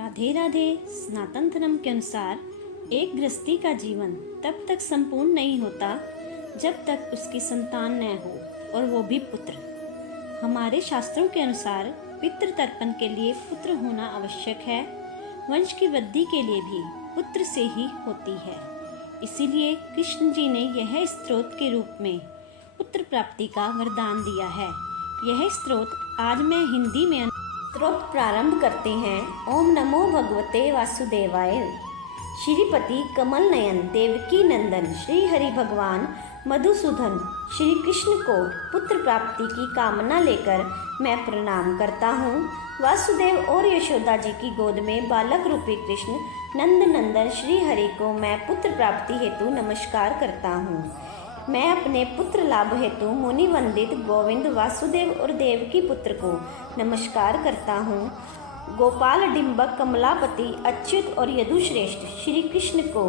राधे राधे। सनातन धर्म के अनुसार एक गृहस्थी का जीवन तब तक संपूर्ण नहीं होता जब तक उसकी संतान न हो, और वो भी पुत्र। हमारे शास्त्रों के अनुसार पितृ तर्पण के लिए पुत्र होना आवश्यक है। वंश की वृद्धि के लिए भी पुत्र से ही होती है। इसीलिए कृष्ण जी ने यह स्त्रोत के रूप में पुत्र प्राप्ति का वरदान दिया है। यह स्त्रोत आज मैं हिंदी में स्त्रोत प्रारंभ करते हैं। ओम नमो भगवते वासुदेवाय। श्रीपति कमल नयन देवकी नंदन श्री हरि भगवान मधुसूदन श्री कृष्ण को पुत्र प्राप्ति की कामना लेकर मैं प्रणाम करता हूँ। वासुदेव और यशोदा जी की गोद में बालक रूपी कृष्ण नंद नंदन श्री हरि को मैं पुत्र प्राप्ति हेतु नमस्कार करता हूँ। मैं अपने पुत्र लाभ हेतु मुनि वंदित गोविंद वासुदेव और देवकी पुत्र को नमस्कार करता हूँ। गोपाल डिंबक कमलापति अच्युत और यदुश्रेष्ठ श्री कृष्ण को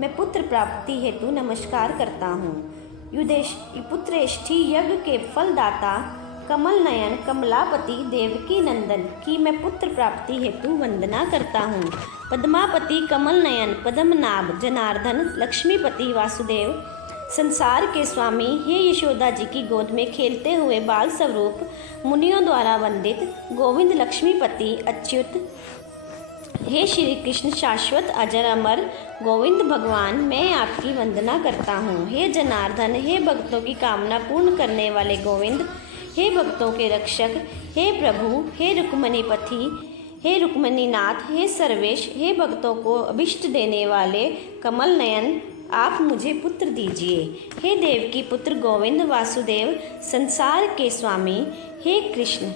मैं पुत्र प्राप्ति हेतु नमस्कार करता हूँ। युदेश पुत्रेष्ठी यज्ञ के फलदाता कमल नयन कमलापति देवकी नंदन की मैं पुत्र प्राप्ति हेतु वंदना करता हूँ। पद्मापति कमल नयन पद्मनाभ जनार्दन लक्ष्मीपति वासुदेव संसार के स्वामी हे यशोदा जी की गोद में खेलते हुए बाल स्वरूप मुनियों द्वारा वंदित गोविंद लक्ष्मीपति अच्युत हे श्री कृष्ण शाश्वत अजर अमर गोविंद भगवान मैं आपकी वंदना करता हूँ। हे जनार्दन हे भक्तों की कामना पूर्ण करने वाले गोविंद हे भक्तों के रक्षक हे प्रभु हे रुक्मणीपति हे रुक्मणीनाथ हे सर्वेश हे भक्तों को अभिष्ट देने वाले कमल नयन आप मुझे पुत्र दीजिए। हे देवकी पुत्र गोविंद वासुदेव संसार के स्वामी हे कृष्ण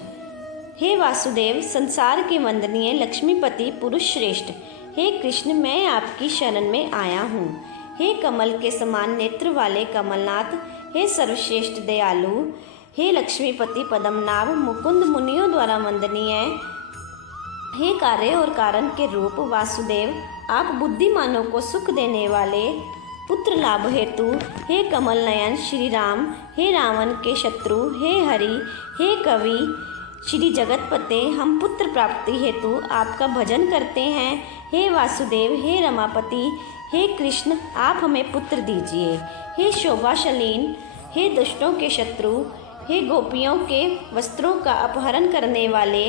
हे वासुदेव संसार के वंदनीय लक्ष्मीपति पुरुष श्रेष्ठ हे कृष्ण मैं आपकी शरण में आया हूँ। हे कमल के समान नेत्र वाले कमलनाथ हे सर्वश्रेष्ठ दयालु हे लक्ष्मीपति पद्मनाभ मुकुंद मुनियों द्वारा वंदनीय हे कार्य और कारण के रूप वासुदेव आप बुद्धिमानों को सुख देने वाले पुत्र लाभ हेतु हे कमल नयन श्री राम हे रावण के शत्रु हे हरि हे कवि श्री जगतपते हम पुत्र प्राप्ति हेतु आपका भजन करते हैं। हे वासुदेव हे रमापति हे कृष्ण आप हमें पुत्र दीजिए। हे शोभाशलीन हे दुष्टों के शत्रु हे गोपियों के वस्त्रों का अपहरण करने वाले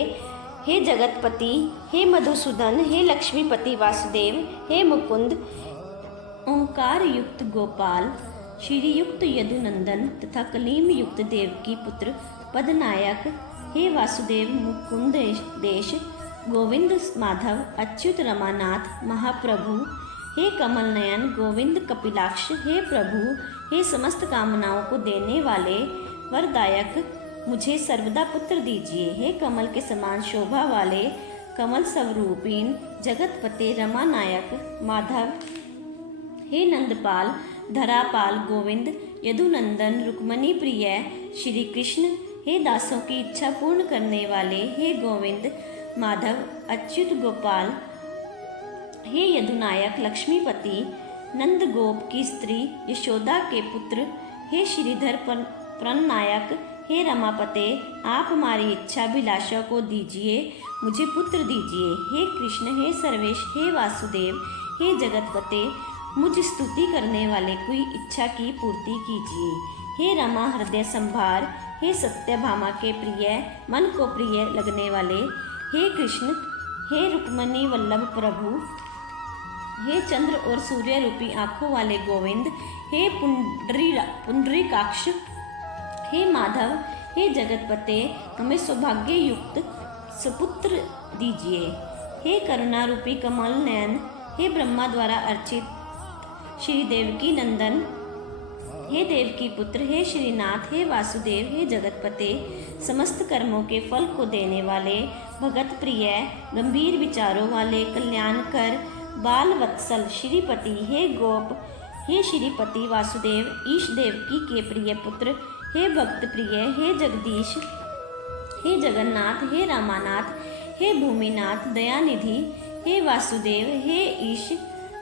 हे जगतपति हे मधुसूदन हे लक्ष्मीपति वासुदेव हे मुकुंद ओंकार युक्त गोपाल श्री युक्त यदुनंदन तथा कलीम युक्त देवकी पुत्र पदनायक हे वासुदेव मुकुंद देश गोविंद माधव अच्युत रमानाथ महाप्रभु हे कमल नयन गोविंद कपिलाक्ष हे प्रभु हे समस्त कामनाओं को देने वाले वरदायक मुझे सर्वदा पुत्र दीजिए। हे कमल के समान शोभा वाले कमल स्वरूपीन जगतपते रमानायक माधव हे नंदपाल धरापाल गोविंद यदुनंदन रुक्मणी प्रिय श्री कृष्ण हे दासों की इच्छा पूर्ण करने वाले हे गोविंद माधव अच्युत गोपाल हे यदुनायक लक्ष्मीपति नंद गोप की स्त्री यशोदा के पुत्र हे श्रीधर प्रणनायक हे रमापते आप हमारी इच्छाभिलाषा को दीजिए मुझे पुत्र दीजिए। हे कृष्ण हे सर्वेश हे वासुदेव हे जगतपते मुझ स्तुति करने वाले कोई इच्छा की पूर्ति कीजिए। हे रमा हृदय संभार हे सत्यभामा के प्रिय मन को प्रिय लगने वाले हे कृष्ण हे रुक्मणी वल्लभ प्रभु हे चंद्र और सूर्य रूपी आँखों वाले गोविंद हे पुंडरीकाक्ष हे माधव हे जगतपते हमें सौभाग्य युक्त सुपुत्र दीजिए। हे करुणा रूपी कमल नयन हे ब्रह्मा द्वारा अर्चित श्री देवकी नंदन हे देवकी पुत्र हे श्रीनाथ हे वासुदेव हे जगतपते समस्त कर्मों के फल को देने वाले भगत प्रिय गंभीर विचारों वाले कल्याणकर बाल वत्सल श्रीपति हे गोप हे श्रीपति वासुदेव ईश देवकी के प्रिय पुत्र हे भक्त प्रिय हे जगदीश हे जगन्नाथ हे रामानाथ हे भूमिनाथ दयानिधि हे वासुदेव हे ईश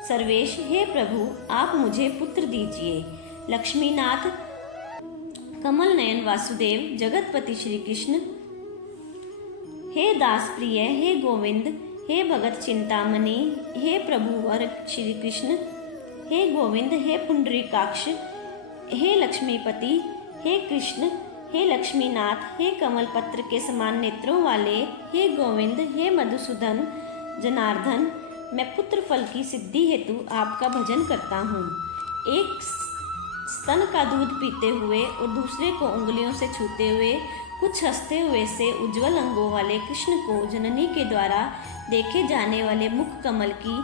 सर्वेश हे प्रभु आप मुझे पुत्र दीजिए। लक्ष्मीनाथ कमल नयन वासुदेव जगतपति श्री कृष्ण हे दास प्रिय हे गोविंद हे भगत चिंतामणि, हे प्रभुवर श्री कृष्ण, हे गोविंद, हे पुंडरीकाक्ष, हे लक्ष्मीपति, हे कृष्ण, हे लक्ष्मीनाथ, हे कमल पत्र के समान नेत्रों वाले, हे गोविंद, हे मधुसूदन जनार्दन, मैं पुत्र फल की सिद्धि हेतु आपका भजन करता हूँ। एक स्तन का दूध पीते हुए और दूसरे को उंगलियों से छूते हुए, कुछ हंसते हुए से उज्ज्वल अंगों वाले कृष्ण को जननी के द्वारा देखे जाने वाले मुख कमल की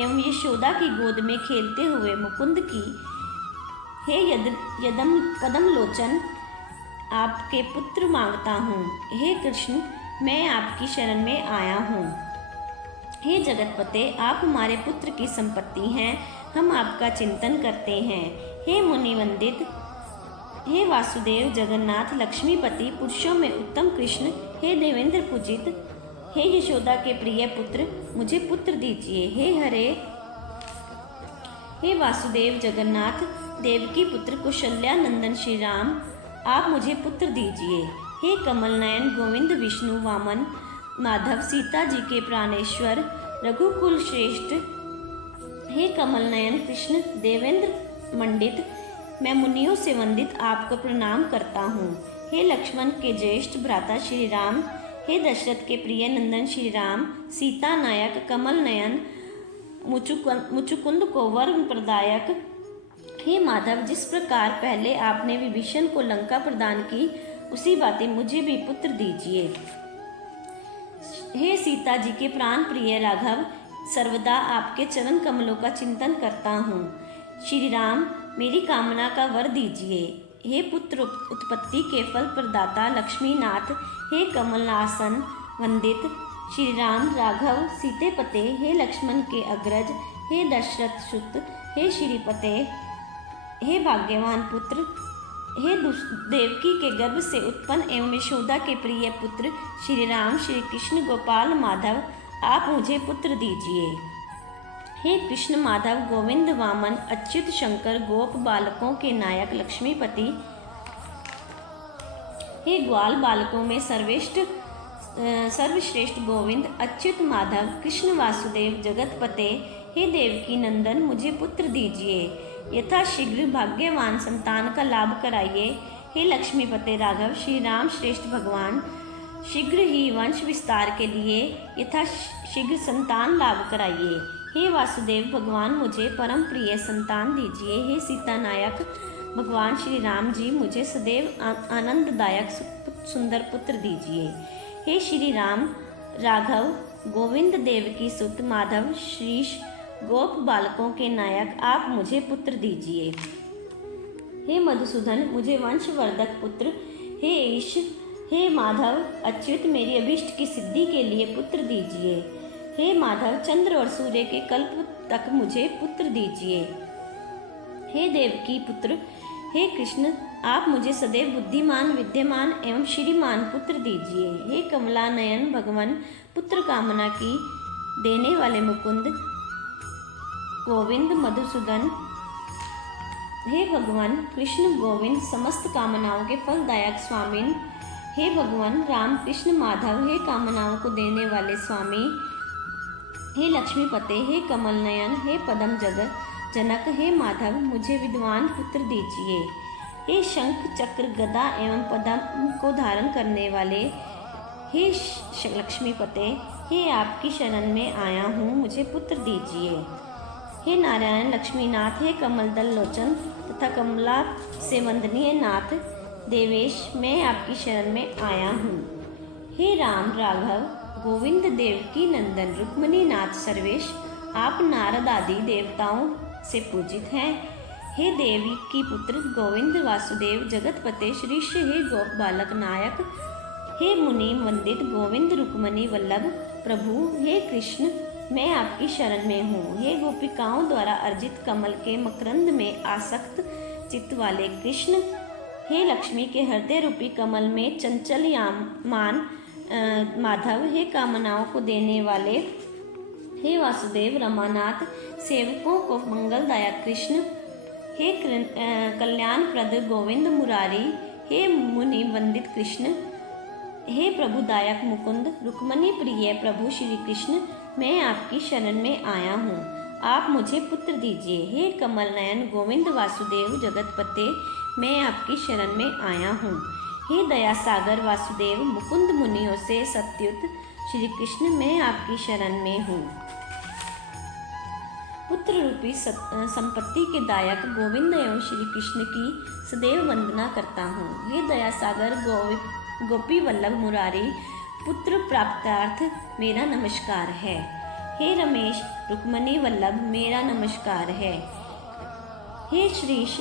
एवं यशोदा की गोद में खेलते हुए मुकुंद की, हे यदम पदम लोचन, आपके पुत्र मांगता हूँ। हे कृष्ण, मैं आपकी शरण में आया हूँ। हे जगतपते, आप हमारे पुत्र की संपत्ति हैं, हम आपका चिंतन करते हैं। हे मुनि वंदित, हे वासुदेव जगन्नाथ लक्ष्मीपति, पुरुषों में उत्तम कृष्ण, हे देवेंद्र पूजित, हे यशोदा के प्रिय पुत्र, मुझे पुत्र दीजिए। हे हरे, हे वासुदेव जगन्नाथ देवकी पुत्र कौशल्या नंदन श्री राम, आप मुझे पुत्र दीजिए। हे कमल नयन गोविंद विष्णु वामन माधव सीता जी के प्राणेश्वर रघुकुल श्रेष्ठ, हे कमल नयन कृष्ण देवेंद्र मंडित, मैं मुनियों से वंदित आपको प्रणाम करता हूँ। हे लक्ष्मण के ज्येष्ठ भ्राता श्री राम, हे दशरथ के प्रिय नंदन श्री राम, सीता नायक कमल नयन मुचुकुंद को वर प्रदायक, हे माधव, जिस प्रकार पहले आपने विभीषण को लंका प्रदान की, उसी बातें मुझे भी पुत्र दीजिए। हे सीता जी के प्राण प्रिय राघव, सर्वदा आपके चरण कमलों का चिंतन करता हूँ। श्री राम, मेरी कामना का वर दीजिए। हे पुत्र उत्पत्ति के फल प्रदाता लक्ष्मीनाथ, हे कमलासन वंदित श्री राम राघव सीतेपते, हे लक्ष्मण के अग्रज, हे दशरथ सुत, हे श्रीपते, हे भाग्यवान पुत्र, हे देवकी के गर्भ से उत्पन्न एवं यशोदा के प्रिय पुत्र श्री राम श्री कृष्ण गोपाल माधव, आप मुझे पुत्र दीजिए। हे कृष्ण माधव गोविंद वामन अच्युत शंकर गोप बालकों के नायक लक्ष्मीपति, हे ग्वाल बालकों में सर्वश्रेष्ठ गोविंद अच्युत माधव कृष्ण वासुदेव जगतपते, हे देवकी नंदन, मुझे पुत्र दीजिए। यथा शीघ्र भाग्यवान संतान का लाभ कराइए। हे लक्ष्मीपते राघव श्री राम श्रेष्ठ भगवान, शीघ्र ही वंश विस्तार के लिए यथा शीघ्र संतान लाभ कराइए। हे वासुदेव भगवान, मुझे परम प्रिय संतान दीजिए। हे सीता नायक भगवान श्री राम जी, मुझे सदैव आनंददायक सुंदर पुत्र दीजिए। हे श्री राम राघव गोविंद देवकी सुत माधव श्रीश गोप बालकों के नायक, आप मुझे पुत्र दीजिए। हे मधुसूदन, मुझे वंशवर्धक पुत्र, हे ईश, हे माधव अच्युत, मेरी अभिष्ट की सिद्धि के लिए पुत्र दीजिए। हे माधव, चंद्र और सूर्य के कल्प तक मुझे पुत्र दीजिए। हे देवकी पुत्र, हे कृष्ण, आप मुझे सदैव बुद्धिमान विद्यमान एवं श्रीमान पुत्र दीजिए। हे कमला नयन भगवान, पुत्र कामना की देने वाले मुकुंद गोविंद मधुसूदन, हे भगवान कृष्ण गोविंद, समस्त कामनाओं के फलदायक स्वामिन, हे भगवान राम कृष्ण माधव, हे कामनाओं को देने वाले स्वामी, हे लक्ष्मीपते, हे कमल नयन, हे पदम जगत जनक, हे माधव, मुझे विद्वान पुत्र दीजिए। हे शंख चक्र गदा एवं पदम को धारण करने वाले, हे लक्ष्मीपते, हे आपकी शरण में आया हूँ, मुझे पुत्र दीजिए। हे नारायण लक्ष्मीनाथ, हे कमल दल लोचन तथा कमला से वंदनीय नाथ देवेश, मैं आपकी शरण में आया हूँ। हे राम राघव गोविंद देवकी नंदन रुक्मणी नाथ सर्वेश, आप नारद आदि देवताओं से पूजित हैं। हे देवी की पुत्र गोविंद वासुदेव जगतपते श्रीश, हे गोप बालक नायक, हे मुनि वंदित गोविंद रुक्मणी वल्लभ प्रभु, हे कृष्ण, मैं आपकी शरण में हूँ। हे गोपिकाओं द्वारा अर्जित कमल के मकरंद में आसक्त चित्त वाले कृष्ण, हे लक्ष्मी के हृदय रूपी कमल में चंचल मान माधव, हे कामनाओं को देने वाले, हे वासुदेव रमानाथ, सेवकों को मंगलदायक कृष्ण, हे कल्याणप्रद गोविंद मुरारी, हे मुनि वंदित कृष्ण, हे प्रभुदायक मुकुंद रुक्मणी प्रिय प्रभु श्री कृष्ण, मैं आपकी शरण में आया हूँ, आप मुझे पुत्र दीजिए। हे कमल नयन गोविंद वासुदेव जगतपते, मैं आपकी शरण में आया हूँ। हे दया सागर वासुदेव मुकुंद मुनियों से सत्युत श्री कृष्ण, मैं आपकी शरण में हूँ। पुत्र रूपी संपत्ति के दायक गोविंद एवं श्री कृष्ण की सदैव वंदना करता हूँ। हे दया सागर गोपी वल्लभ मुरारी, पुत्र प्राप्तार्थ मेरा नमस्कार है। हे रमेश रुक्मणी वल्लभ, मेरा नमस्कार है। हे श्रीश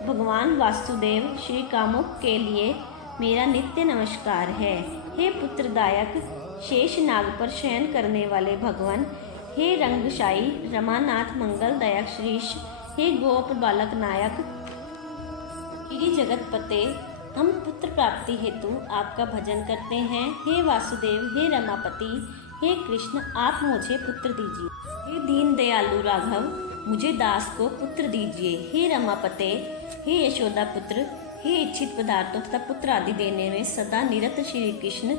भगवान वासुदेव श्री कामुक के लिए मेरा नित्य नमस्कार है। हे पुत्रदायक शेष नाग पर शयन करने वाले भगवान, हे रंगशाही रमानाथ मंगलदायक श्रीश, हे गोप बालक नायक गिरि जगतपते, हम पुत्र प्राप्ति हेतु आपका भजन करते हैं। हे वासुदेव, हे रमापति, हे कृष्ण, आप मुझे पुत्र दीजिए। हे दीन दयालु राघव, मुझे दास को पुत्र दीजिए। हे रमापते, हे यशोदा पुत्र, हे इच्छित पदार्थों तथा पुत्र आदि देने में सदा निरत श्री कृष्ण,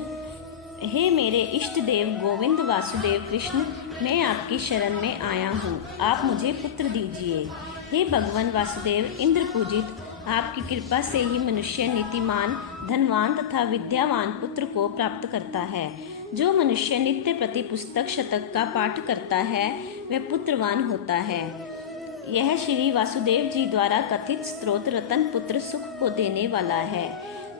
हे मेरे इष्ट देव गोविंद वासुदेव कृष्ण, मैं आपकी शरण में आया हूँ, आप मुझे पुत्र दीजिए। हे भगवान वासुदेव इंद्र पूजित, आपकी कृपा से ही मनुष्य नीतिमान धनवान तथा विद्यावान पुत्र को प्राप्त करता है। जो मनुष्य नित्य प्रति पुस्तक शतक का पाठ करता है वह पुत्रवान होता है। यह श्री वासुदेव जी द्वारा कथित स्तोत्र रतन पुत्र सुख को देने वाला है।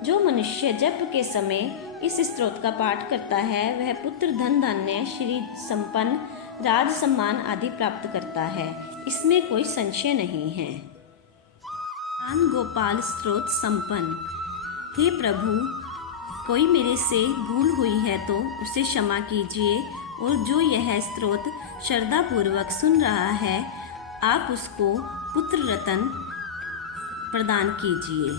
जो मनुष्य जप के समय इस स्तोत्र का पाठ करता है वह पुत्र धन धान्य श्री संपन्न राज सम्मान आदि प्राप्त करता है, इसमें कोई संशय नहीं है। गोपाल स्त्रोत संपन्न। हे प्रभु, कोई मेरे से भूल हुई है तो उसे क्षमा कीजिए, और जो यह स्त्रोत श्रद्धापूर्वक सुन रहा है आप उसको पुत्र रतन प्रदान कीजिए।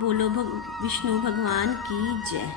बोलो विष्णु भगवान की जय।